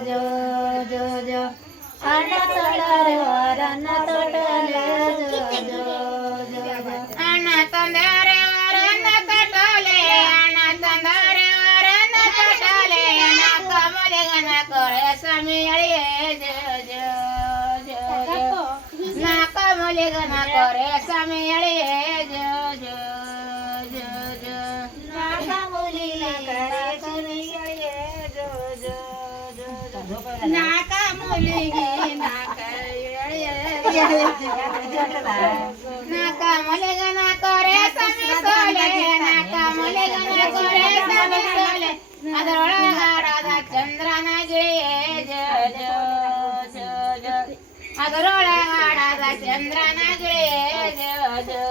ಜೋ ಜೋ ಜೋ ಅಣ್ಣ ತೊಡರೆ ವರನ್ನ ತೊಟ್ಟಲೆ ಜೋ ಜೋ ಜೋ ಅಣ್ಣ ತಂದರೆ ವರನ್ನ ತೊಟ್ಟಲೆ ಅಣ್ಣ ತಂದರೆ ವರನ್ನ ತೊಟ್ಟಲೆ ನಾಕ ಮಲೆಗನ ಕೊರೆ ಸ್ವಾಮಿ ಅಳಿಯೇ ಜೋ ಜೋ ಜೋ ಜೋ ನಾಕ ಮಲೆಗನ ಕೊರೆ ಸ್ವಾಮಿ ಅಳಿಯೇ ಜೋ ಜೋ ಜೋ ಜೋ ನಾಕ ಮೂಲಿಗೆ ನಾಕ ನಾಕ ಮಲೆಗನ ಕೊರೆ ಸ್ವಾಮಿ ಸೋಲೆ ನಾಕ ಮಲೆಗನ ಕೊರೆ ಸ್ವಾಮಿ ಸೋಲೆ ಅದರೊಳಗಾಡದ ಚಂದ್ರನ ಗಿಳಿಯೇ ಜೋ ಜೋ ಜೋ ಜೋ ಅದರೊಳಗಾಡದ ಚಂದ್ರನ ಗಿಳಿಯೇ ಜೋ ಜೋ